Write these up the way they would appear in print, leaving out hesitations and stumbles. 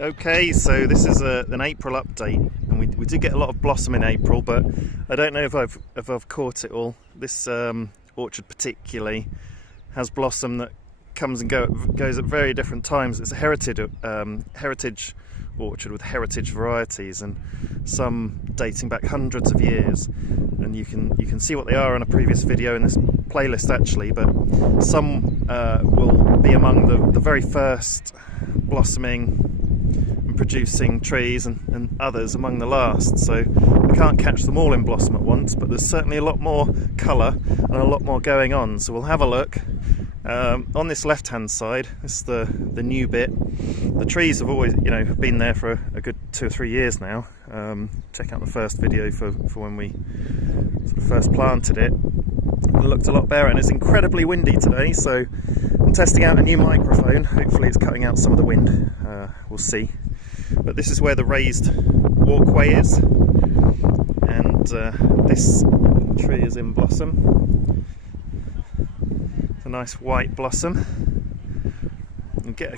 Okay, so this is an April update, and we did get a lot of blossom in April, but I don't know if I've caught it all. This orchard particularly has blossom that comes and goes at very different times. It's a heritage orchard with heritage varieties, and some dating back hundreds of years. And you can see what they are in a previous video in this playlist actually, but some will be among the very first blossoming and producing trees, and others among the last. So we can't catch them all in blossom at once, but there's certainly a lot more colour and a lot more going on. So we'll have a look. On this left hand side, this is the new bit. The trees have always, have been there for a good 2 or 3 years now. Check out the first video for when we sort of first planted it. It looked a lot better, and it's incredibly windy today, so I'm testing out a new microphone. Hopefully it's cutting out some of the wind. We'll see. But this is where the raised walkway is, and this tree is in blossom. A nice white blossom, and get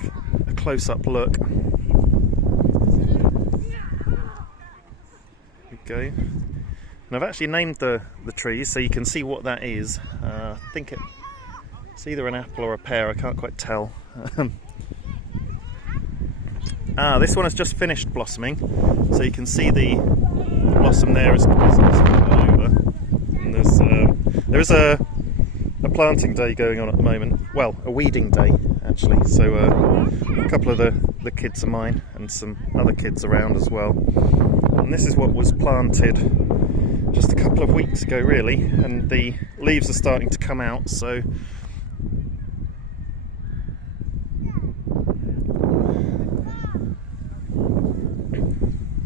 a close-up look. There we go. And I've actually named the trees so you can see what that is. I think it's either an apple or a pear, I can't quite tell. This one has just finished blossoming, so you can see the blossom there is fallen over. And there is a planting day going on at the moment. Well, a weeding day actually. So a couple of the kids are mine, and some other kids around as well. And this is what was planted just a couple of weeks ago really, and the leaves are starting to come out. So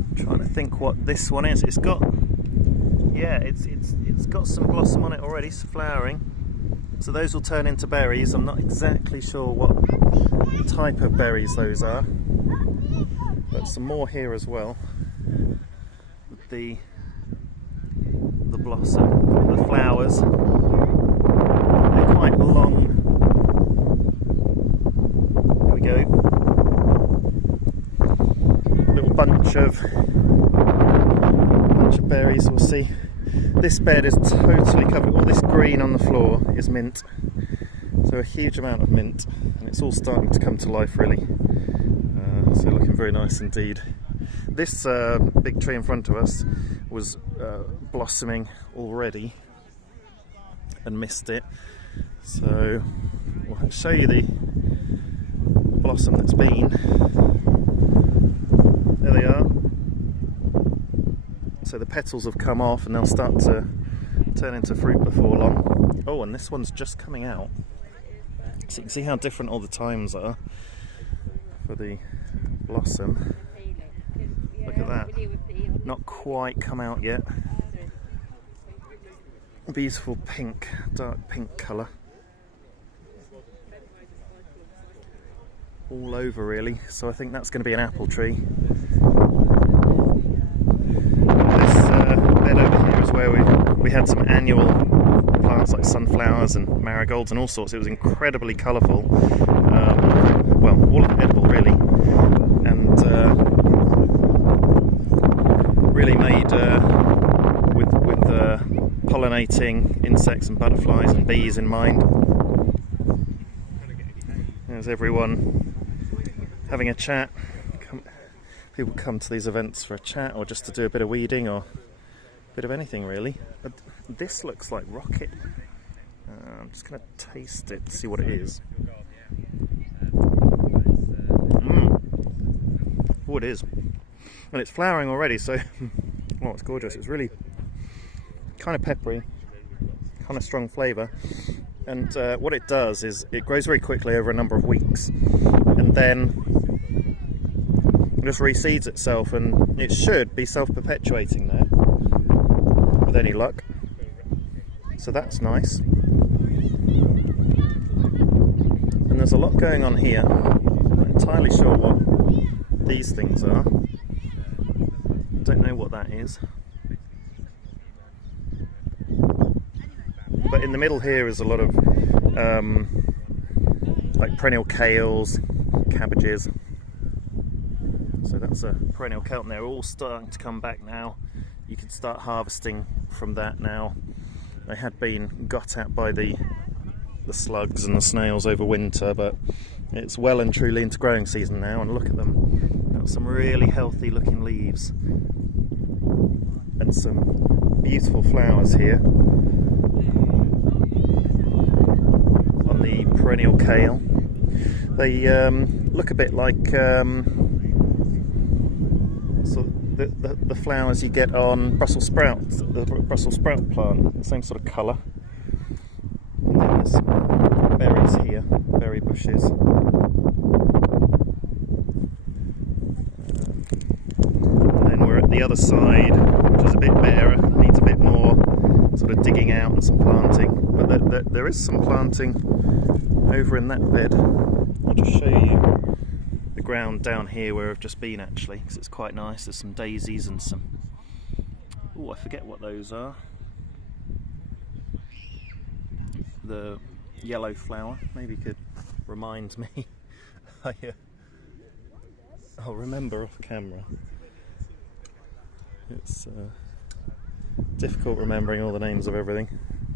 I'm trying to think what this one is. It's got some blossom on it already, it's flowering. So those will turn into berries. I'm not exactly sure what type of berries those are, but some more here as well. With the blossom, the flowers, they're quite long. There we go. Little bunch of berries. We'll see. This bed is totally covered. All this green on the floor is mint, so a huge amount of mint, and it's all starting to come to life really. So looking very nice indeed. This big tree in front of us was blossoming already and missed it, so we'll show you the blossom that's been. There they are. So the petals have come off and they'll start to turn into fruit before long. Oh, and this one's just coming out. So you can see how different all the times are for the blossom. Look at that. Not quite come out yet. Beautiful pink, dark pink colour. All over really. So I think that's going to be an apple tree. Over here is where we had some annual plants like sunflowers and marigolds and all sorts. It was incredibly colourful. Well, all edible really, and really made with pollinating insects and butterflies and bees in mind. There's everyone having a chat. People come to these events for a chat, or just to do a bit of weeding, or bit of anything really. But this looks like rocket. I'm just going to taste it to see what it is. Oh, it is. And it's flowering already, so oh, it's gorgeous. It's really kind of peppery, kind of strong flavour. And what it does is it grows very quickly over a number of weeks, and then it just reseeds itself, and it should be self-perpetuating there with any luck. So that's nice. And there's a lot going on here. I'm not entirely sure what these things are. Don't know what that is. But in the middle here is a lot of like perennial kales, cabbages. So that's a perennial kelp, and they're all starting to come back now. You can start harvesting from that now. They had been got at by the slugs and the snails over winter, but it's well and truly into growing season now, and look at them. Got some really healthy looking leaves and some beautiful flowers here on the perennial kale. They look a bit like the flowers you get on Brussels sprouts, the Brussels sprout plant, same sort of colour. And then there's some berries here, berry bushes. And then we're at the other side, which is a bit barer, needs a bit more sort of digging out and some planting. But there is some planting over in that bed. I'll just show you the ground down here where I've just been, actually, because it's quite nice. There's some daisies and some, oh, I forget what those are. The yellow flower, maybe you could remind me. I'll remember off camera. It's difficult remembering all the names of everything.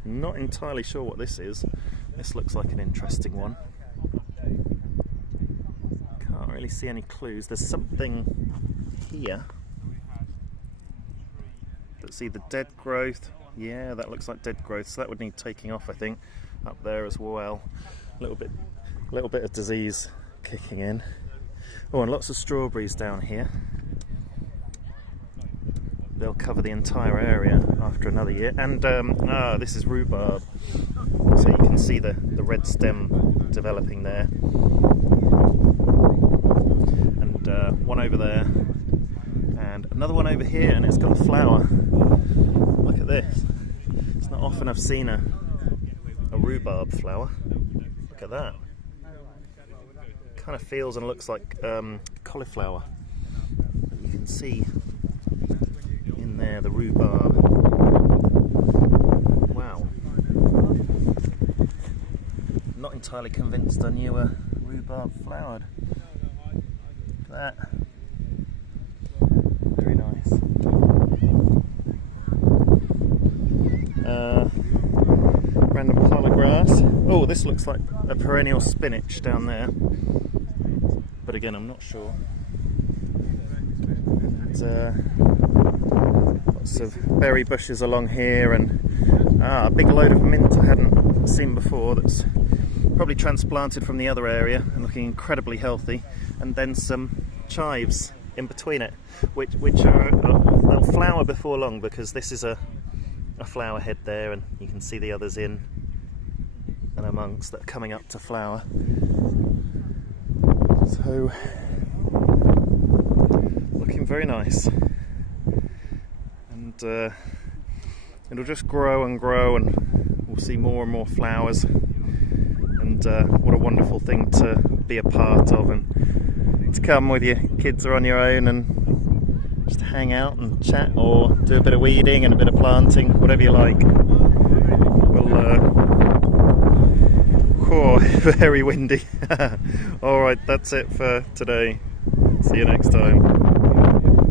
I'm not entirely sure what this is. This looks like an interesting one. Can't really see any clues. There's something here that's either dead growth. Yeah, that looks like dead growth, so that would need taking off, I think. Up there as well. A little bit of disease kicking in. Oh, and lots of strawberries down here. They'll cover the entire area after another year. And this is rhubarb. So you can see the red stem developing there. And one over there. And another one over here, and it's got a flower. Look at this. It's not often I've seen a rhubarb flower. Look at that. Kind of feels and looks like cauliflower. But you can see in there the rhubarb. Wow. Not entirely convinced I knew a rhubarb flowered. Look at that. Very nice. Random pile of grass. Oh, this looks like a perennial spinach down there, but again, I'm not sure. And, lots of berry bushes along here, and a big load of mint I hadn't seen before. That's probably transplanted from the other area and looking incredibly healthy. And then some chives in between it, which are they'll flower before long, because this is a flower head there, and you can see the others in and amongst that are coming up to flower. So looking very nice, and it'll just grow and grow, and we'll see more and more flowers. And what a wonderful thing to be a part of, and to come with your kids or on your own and just hang out and chat, or do a bit of weeding and a bit of planting, whatever you like. We'll, very windy. Alright, that's it for today. See you next time.